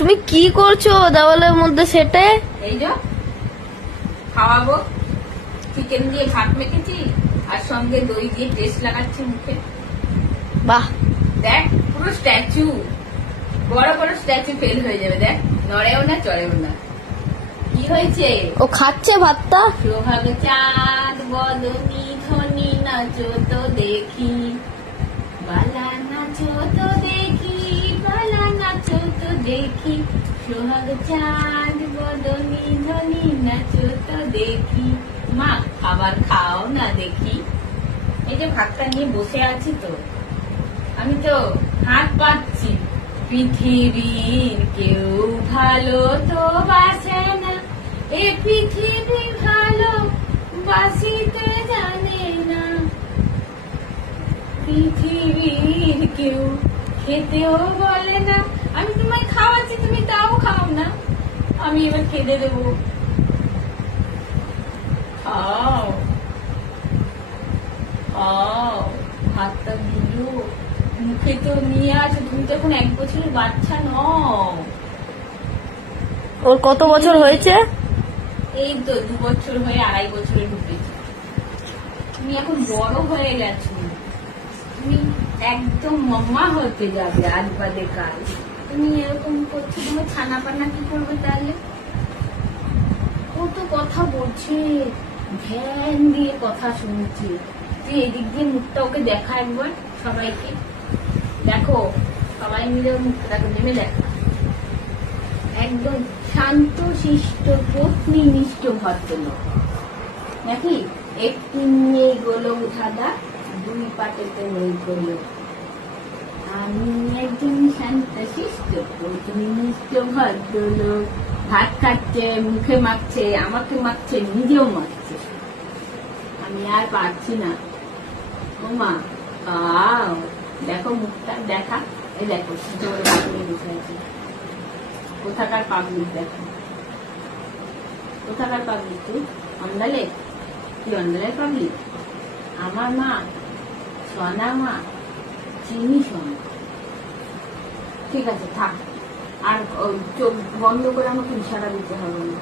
তুমি কি করছো দেওয়ালের মধ্যে সেটে? এই যে খাওয়াবো, চিকেন দিয়ে ভাত মেখেছি আর সঙ্গে দই দিয়ে টেস্ট লাগাচ্ছি মুখে। বাহ, দেখ পুরো স্ট্যাচু, বড় বড় স্ট্যাচু ফেল হয়ে যাবে। দেখ নড়েও না চড়েও না। কি হয়েছে? ও খাচ্ছে ভাতটা। সোহাগ চাঁদ বদনি ধনি নাচো তো দেখি, বালা নাচো তো দেখি, বালা নাচো তো দেখি, সোহাগ চাঁদ বদনি ধনি নাচো তো দেখি। মা খাবার খাও না দেখি। এই যে ভাতটা নিয়ে বসে আছি তো, আমি তো হাত পাচ্ছি। পৃথিবীর কেউ ভালো তো বাসে না, এ পৃথিবী ভালো বাসিতে জানে না। পৃথিবীর কেউ খেতেও বলে না। আমি তোমায় খাওয়াচ্ছি, তুমি তাও খাও না। আমি এবার খেতে দেবো। খাও খাও, ভাতটা দিলো মুখে তো নিয়ে আসো। তুমি তো এখন 1 বছরের বাচ্চা নও। ওর কত বছর হয়েছে? এই তো 2 বছর হয়ে 2.5 বছরে ঢুকেছে। তুমি এখন বড় হয়ে গেছো, তুমি একদম মাম্মা হতে যাবে আজ বাদে কাল। তুমি এরকম করছো, তুমি ছানা পানা কি করবে তাহলে? কত কথা বলছে, ধ্যান দিয়ে কথা শুনছে। তুই এদিক দিয়ে মুখটা ওকে দেখা একবার, সবাইকে দেখো, সবাই মিলে ওর মুখটা দেখো, নেমে দেখা। একদম শান্ত শিষ্ট পত্নী নিষ্ঠ ভদ্রলোক নাকি? একটু নিয়ে গেল উঠাদা, 2 পাটেতে নেই গেলো। আমি একজন শান্ত শিষ্ট পত্নী নিষ্ঠ ভদ্রলোক। ভাত খাচ্ছে, মুখে মাখছে, আমাকে মাখছে, নিজেও মাখছে। আমি আর পারছি না। ও মা খাও, দেখো মুখটা দেখা। এই দেখো জোরে বাথরুমে বসে আছে। কোথাকার পাবলিক দেখো, কোথাকার পাবলিক? তুই অন্ডালে, তুই অন্ডালের পাবলিক। আমার মা সোনা, মা চিনি সোনা। ঠিক আছে থাক, আর চোখ বন্ধ করে আমাকে ইশারা দিতে হবে না।